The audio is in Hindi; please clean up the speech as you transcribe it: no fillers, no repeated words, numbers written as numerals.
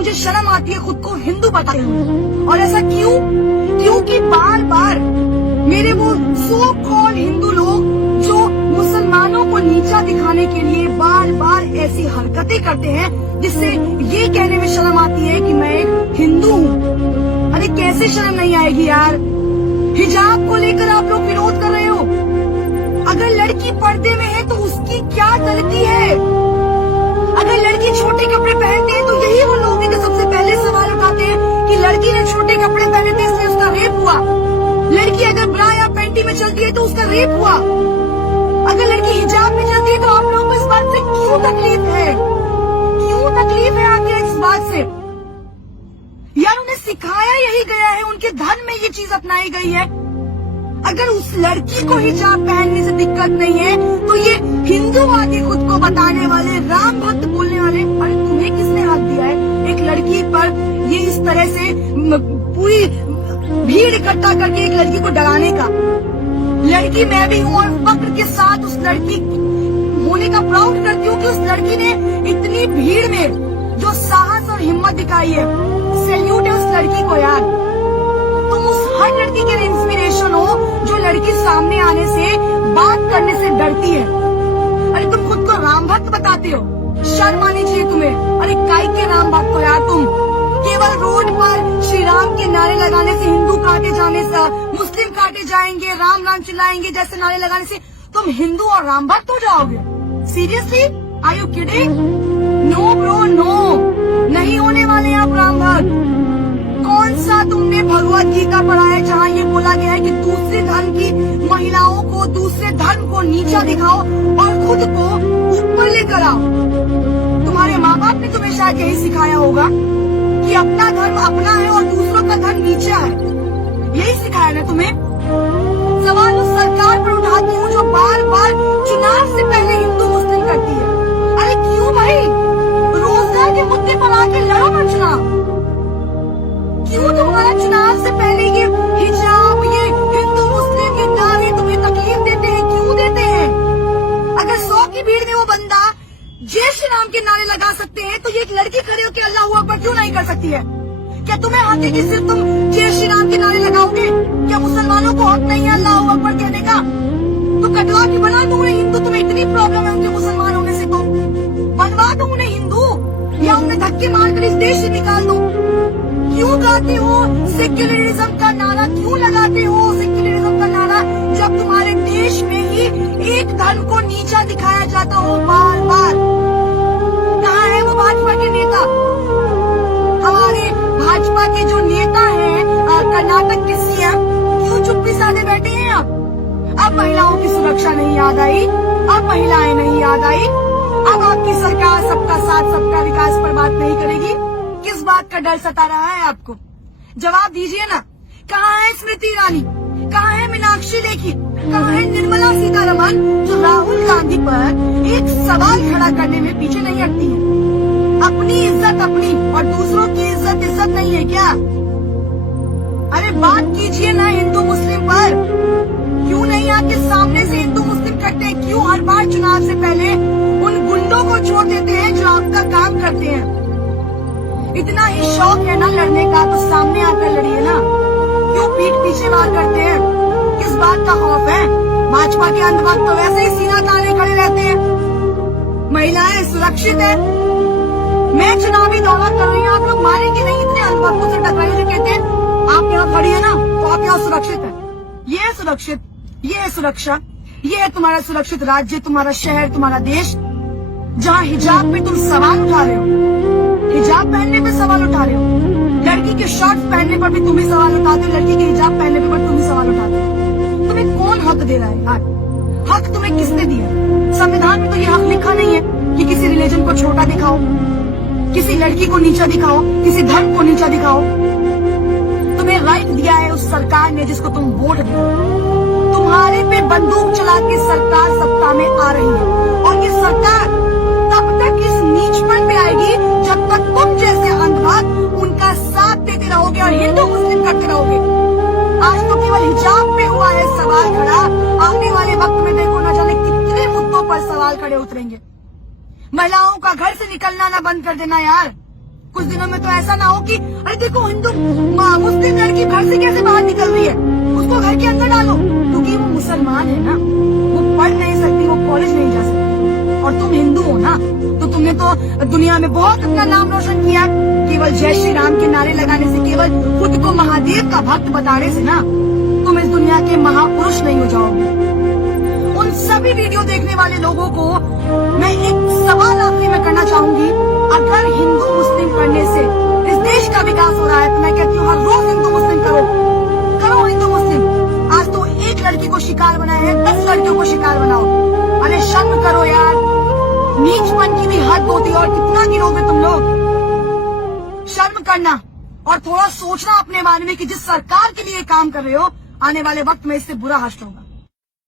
मुझे शर्म आती है खुद को हिंदू बताते हुए। और ऐसा क्यों? क्योंकि बार बार मेरे वो सो कॉल्ड हिंदू लोग जो मुसलमानों को नीचा दिखाने के लिए बार बार ऐसी हरकतें करते हैं जिससे ये कहने में शर्म आती है कि मैं एक हिंदू हूँ। अरे कैसे शर्म नहीं आएगी यार? हिजाब को लेकर आप लोग विरोध कर रहे हो। अगर लड़की पर्दे में है तो उसकी क्या गलती है? अगर लड़की छोटे कपड़े पहनती है तो यही वो लोग हैं जो सबसे पहले सवाल उठाते हैं कि लड़की ने छोटे कपड़े पहने थे इसलिए उसका रेप हुआ। लड़की अगर ब्रा या पैंटी में चलती है तो उसका रेप हुआ। अगर लड़की हिजाब में चलती है तो आप लोगों को इस बात से क्यों तकलीफ है? क्यों तकलीफ है आखिर इस बात से? यार उन्हें सिखाया यही गया है, उनके धर्म में ये चीज अपनाई गई है। अगर उस लड़की को हिजाब पहनने से दिक्कत नहीं है तो ये हिंदूवादी खुद को बताने वाले, राम भक्त बोलने वाले, अरे तुम्हें किसने हक दिया है एक लड़की पर ये इस तरह से पूरी भीड़ इकट्ठा करके एक लड़की को डराने का? लड़की मैं भी हूँ और फक्र के साथ उस लड़की होने का प्राउड करती हूँ कि उस लड़की ने इतनी भीड़ में जो साहस और हिम्मत दिखाई है। सैल्यूट है उस लड़की को यार। तुम उस हर लड़की के लिए इंस्पिरेशन हो जो लड़की सामने आने से, बात करने से डरती है। अरे तुम खुद को राम भक्त बताते हो, शर्म आनी चाहिए तुम्हें। अरे काई के राम भक्त हो यार तुम? केवल रोड पर श्री राम के नारे लगाने से, हिंदू काटे जाने से, मुस्लिम काटे जाएंगे, राम राम चिल्लाएंगे जैसे नारे लगाने से तुम हिंदू और राम भक्त हो जाओगे? Seriously? Are you kidding? No bro no, नहीं होने वाले आप राम भक्त। कौन सा तुमने भगवत गीता पढ़ा है जहाँ ये बोला गया है कि दूसरे धर्म की महिलाओं को, दूसरे धर्म को नीचा दिखाओ और खुद को ऊपर लेकर आओ? तुम्हारे माँ बाप ने तुम्हें शायद यही सिखाया होगा कि अपना धर्म अपना है और दूसरों का धर्म नीचा है। यही सिखाया ना तुम्हें? सवाल उस सरकार पर उठाती हूँ जो बार बार चुनाव से पहले हिंदू मुस्लिम करती है। अरे क्यों भाई? रोजगार के मुद्दे पर आके लड़ो ना चुनाव। क्यों तुम्हारा चुनाव से पहले ये हिजाब, ये हिंदू मुस्लिम के नारे तुम्हें तकलीफ देते हैं? क्यों देते हैं? अगर 100 की भीड़ में वो बंदा जय श्री राम के नारे लगा सकते हैं तो ये एक लड़की खड़े होकर अल्लाह अकबर क्यों नहीं कर सकती है? क्या तुम्हें हक है कि सिर्फ तुम जय श्री राम के नारे लगाओगे? क्या मुसलमानों को हक नहीं है अल्लाह अकबर कहने का? तो कटवा के बना दो उन्हें हिंदू। तुम्हें इतनी प्रॉब्लम है उनके मुसलमान होने से तो बनवा दो उन्हें हिंदू, या उन्हें धक्के मारकर इस देश से निकाल दो। क्यों गाते हो सेक्युलरिज्म का नारा? क्यों लगाते हो सेक्युलरिज्म का नारा जब तुम्हारे देश में ही एक धर्म को नीचा दिखाया जाता हो बार बार? कहाँ है वो भाजपा के नेता? हमारे भाजपा के जो नेता हैं कर्नाटक के सीएम, क्यों चुप्पी साधे बैठे हैं? अब महिलाओं की सुरक्षा नहीं याद आई? अब महिलाएं नहीं याद आई? अब आपकी सरकार सबका साथ सबका विकास पर बात नहीं करेगी? किस बात का डर सता रहा है आपको? जवाब दीजिए ना। कहाँ है स्मृति ईरानी? कहाँ है मीनाक्षी लेखी? कहाँ है निर्मला सीतारमण जो राहुल गांधी पर एक सवाल खड़ा करने में पीछे नहीं हटती है? अपनी इज्जत अपनी और दूसरों की इज्जत नहीं है क्या? अरे बात कीजिए ना हिंदू मुस्लिम पर। क्यों नहीं आके सामने से हिंदू मुस्लिम करते हैं? क्यों हर बार चुनाव से पहले उन गुंडों को छोड़ देते हैं जो आपका काम करते हैं? इतना ही शौक है ना लड़ने का तो सामने आकर लड़िए ना। क्यों पीठ पीछे वार करते हैं? किस बात का खौफ है? भाजपा के अंधभक्त तो वैसे ही सीना ताने खड़े रहते हैं। महिलाएं सुरक्षित है। मैं चुनावी दौरा कर रही हूँ, आप लोग मारेंगे नहीं इतने अंधभक्तों से टकराए जो कहते हैं आप यहाँ खड़ी है ना तो आप यहाँ सुरक्षित है। ये है सुरक्षित, ये है सुरक्षा, ये है तुम्हारा सुरक्षित राज्य, तुम्हारा शहर, तुम्हारा देश जहाँ हिजाब पे तुम सवाल उठा रहे हो। हिजाब पहनने पे सवाल उठा रहे हो। लड़की के शॉर्ट्स पहनने पर भी तुम ही सवाल उठाते हो, लड़की के हिजाब पहनने पर तुम ही सवाल उठाते हो। तुम्हें कौन हक दे रहा है यार? हक तुम्हें किसने दिया? संविधान में तो ये हक लिखा नहीं है कि किसी रिलीजन को छोटा दिखाओ, किसी लड़की को नीचा दिखाओ, किसी धर्म को नीचा दिखाओ। तुम्हें राइट दिया है उस सरकार ने जिसको तुम वोट दो। तुम्हारे पे बंदूक चला के सरकार सत्ता में आ रही है और ये सरकार तब तक इस नीचपन में आएगी जब तक तुम जैसे अंधभक्त उनका साथ देते रहोगे और हिंदू मुस्लिम करते रहोगे। आज तो केवल हिजाब पे हुआ है सवाल खड़ा, आने वाले वक्त में देखो न जाने कितने मुद्दों पर सवाल खड़े उतरेंगे। महिलाओं का घर से निकलना ना बंद कर देना यार। कुछ दिनों में तो ऐसा ना हो कि अरे देखो हिंदू मुस्लिम लड़की घर से कैसे बाहर निकल रही है, उसको घर के अंदर डालो, क्योंकि वो मुसलमान है ना, वो पढ़ नहीं सकती, वो कॉलेज नहीं जा सकती। और तुम हिंदू हो ना, तो तुमने तो दुनिया में बहुत अपना नाम रोशन किया, केवल जय श्री राम के नारे लगाने से, केवल खुद को महादेव का भक्त बताने से ना तुम इस दुनिया के महापुरुष नहीं हो जाओगे। उन सभी वीडियो देखने वाले लोगों को मैं एक सवाल आखिरी में करना चाहूंगी, अगर हिंदू मुस्लिम करने से इस देश का विकास हो रहा है तो मैं कहती हूँ हर रोज हिंदू मुस्लिम करो हिंदू मुस्लिम। आज तो एक लड़की को शिकार बनाया है, 10 लड़कियों को शिकार बनाओ। अरे शर्म करो यार, नीचपन की भी हद होती है, और कितना गिरोगे तुम लोग। शर्म करना और थोड़ा सोचना अपने बारे में कि जिस सरकार के लिए काम कर रहे हो, आने वाले वक्त में इससे बुरा हश्र होगा।